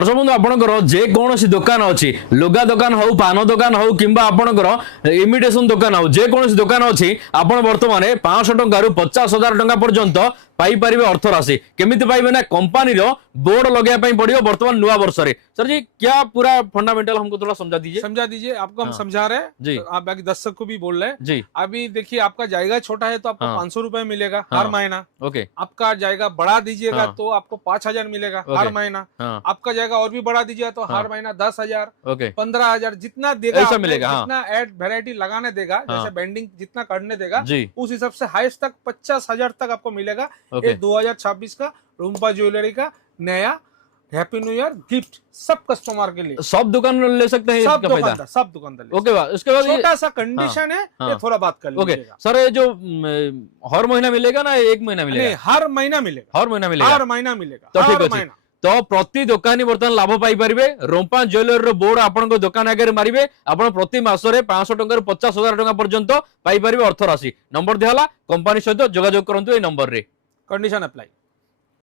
दर्शक बंधु आपणकर जेकोसी दुकान अच्छी लुगा दुकान हो पान दुकान हो कि आपणकर इमिटेशन दुकान हो जेकोसी दुकान अच्छी आपण बर्तमान 500 टंका 50,000 टंका पर्यंत पाइपर अर्थ राशि केमी पाइबे ना कंपानी बोर्ड लगे पड़ो बर्तमान नुआ वर्ष रे। सर जी क्या पूरा फंडामेंटल हमको थोड़ा समझा दीजिए आपको हम समझा रहे हैं जी। आप बाकी दर्शक को भी बोल रहे हैं जी। अभी देखिए आपका जायगा छोटा है तो आपको 500 रुपए मिलेगा हर महीना। ओके। आपका जायगा बढ़ा दीजिएगा तो आपको 5,000 मिलेगा हर महीना। आपका जायगा और भी बढ़ा दीजिएगा तो हर महीना 10,000 15,000 जितना देगा ऐसा मिलेगा। जितना एड वेराइटी लगाने देगा जैसे बेंडिंग जितना करने देगा उस हिसाब से हाईएस्ट तक 50,000 तक आपको मिलेगा। ये 2026 का रूम्पा ज्वेलरी का नया हैप्पी न्यू ईयर गिफ्ट सब कस्टमर के लिए। सब दुकान ले सकते हैं सब दुकानदार ओके उसके बाद छोटा सा कंडीशन है ये थोड़ा बात कर लीजिएगा। सर ये जो हर महीना मिलेगा ना एक महीना मिलेगा? हर महीना मिलेगा हर महीना मिलेगा तो ठीक है। तो प्रति दुकानी बर्तमान लाभ पाई परिबे रोम्पा ज्वेलरी बोर्ड आपन दुकान आगे मारिबे आपण प्रति मासरे 500 टंका 50,000 टंका पर्यंत पाई परिबे अर्थ राशि। नंबर दिहला कंपनी सहित जोगाजोग करंतु ए नंबर रे। Condition apply.